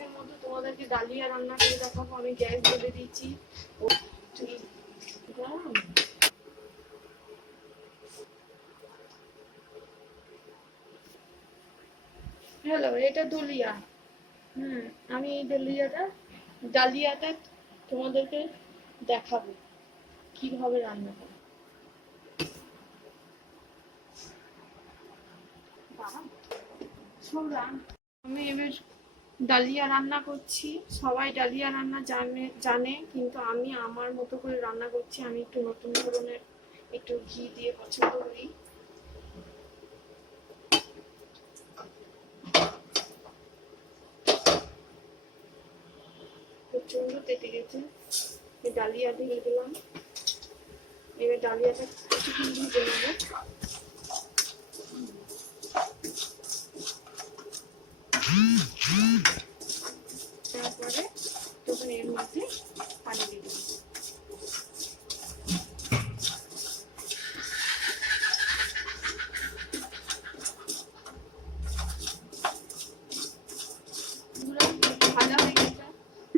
আজকের মতো তোমাদেরকে ডালিয়া রান্না করে দেখাবো। আমি গ্যাস বেঁধে দিচ্ছি। হ্যালো, এটা দলিয়া। আমি এই ডালিয়াটা তোমাদেরকে দেখাবো কিভাবে রান্না করে। আমি এবার ডালিয়া রান্না করছি। সবাই ডালিয়া রান্না জানে, কিন্তু আমি আমার মতো করে রান্না করছি। আমি একটু নতুন ধরনের, একটু ঘি দিয়ে পছন্দ করি। প্রচন্ড তেতে গেছে। ডালিয়া ঢেলে দিলাম। এবার ডালিয়াটা কিছুক্ষণ ভেজে নেব। তারপরে তখন এর মধ্যে পানি দিয়ে দেবো। ভাজা হয়ে গেছে,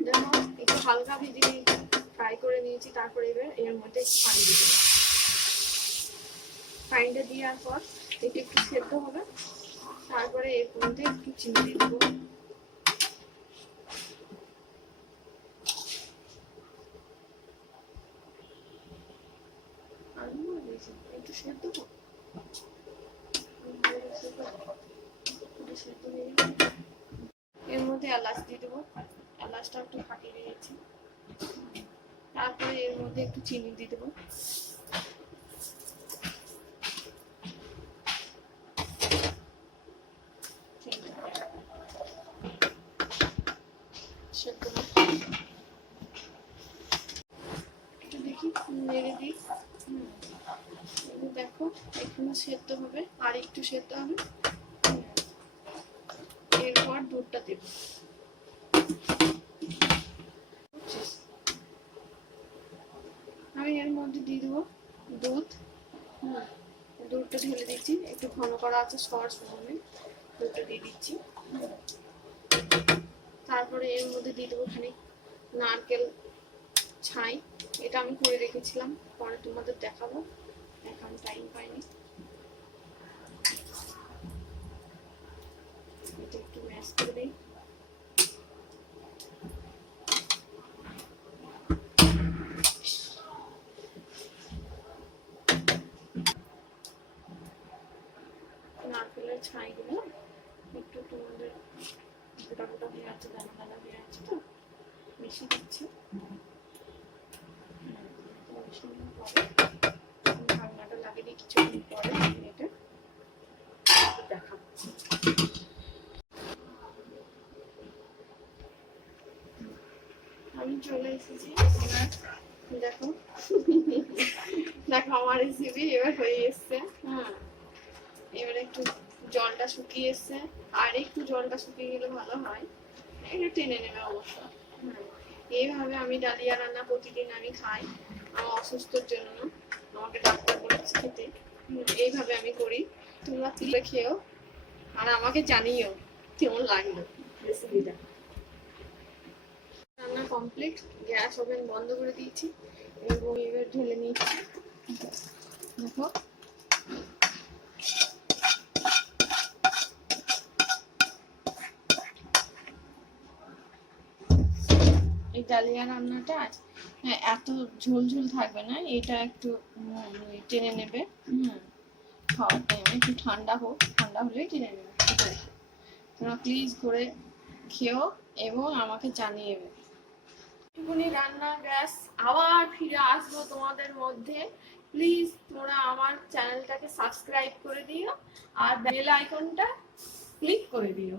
দেখো একটু হালকা ভেজে ফ্রাই করে নিয়েছি। তারপরে এবার এর মধ্যে একটু পানি দিয়ে দেবো। পানিটা দেওয়ার পর এটা একটু সেদ্ধ হবে। তারপরে এর মধ্যে একটু চিনি দিয়ে দেবো। একটু সেদ্ধ এর মধ্যে এলাচ দিয়ে দেবো। এলাচটা একটু ফাটিয়ে দিয়েছি। তারপরে এর মধ্যে একটু চিনি দিয়ে দেবো। একটু দেখি নেড়ে দিই। দেখো এখানে সেদ্ধ হবে, আর একটু সেদ্ধ হবে। এরপর দুধটা দেব। আমি এর মধ্যে দিয়ে দেবো দুধ। দুধটা ঢেলে দিচ্ছি। একটু ঘন করা আছে সস ফর্মে, দুধটা দিয়ে দিচ্ছি। তারপরে এর মধ্যে দিয়ে দেবো খানিক নারকেল ছাই। এটা আমি করে রেখেছিলাম, পরে তোমাদের দেখাবো, এখন টাইম পাইনি। এটা একটু ম্যাশ করে দিই। নারকেলের ছাইগুলো একটু তোমাদের গোটা গোটা হয়ে আছে, দানা দানা হয়ে আছে, তো বেশি দিচ্ছি। ঢাকনাটা লাগিয়ে দিই। কিছুক্ষণ পরে এটা দেখাবো। আমি চলে এসেছি। দেখো দেখো আমার রেসিপি এবার হয়ে এসছে। এবার একটু জলটা শুকিয়ে এসছে, আর একটু জলটা শুকিয়ে গেলে ভালো হয়, একটু টেনে নেবে অবশ্য। এইভাবে আমি ডালিয়া রান্না প্রতিদিন আমি খাই। আমার অসুস্থর জন্য আমাকে ডাক্তার বলেছে খেতে। এইভাবে আমি করি। তোমরা তুলে খেয়েও, আর আমাকে জানিও কেমন লাগলো রেসিপিটা। রান্না কমপ্লিট। গ্যাস ওভেন বন্ধ করে দিয়েছি এবং এবার ঢেলে নিচ্ছি। দেখো এই ডালিয়া রান্নাটা এত ঝোল ঝোল থাকবে না, এটা একটু টেনে নেবে। খাওয়ার টাইমে একটু ঠান্ডা হোক, ঠান্ডা হলেই টেনে নেবে। তোমরা প্লিজ করে খেও এবং আমাকে জানিয়ে দেবে। একটুখানি রান্না গ্যাস আবার ফিরে আসবো তোমাদের মধ্যে। প্লিজ তোমরা আমার চ্যানেলটাকে সাবস্ক্রাইব করে দিও আর বেল আইকনটা ক্লিক করে দিও।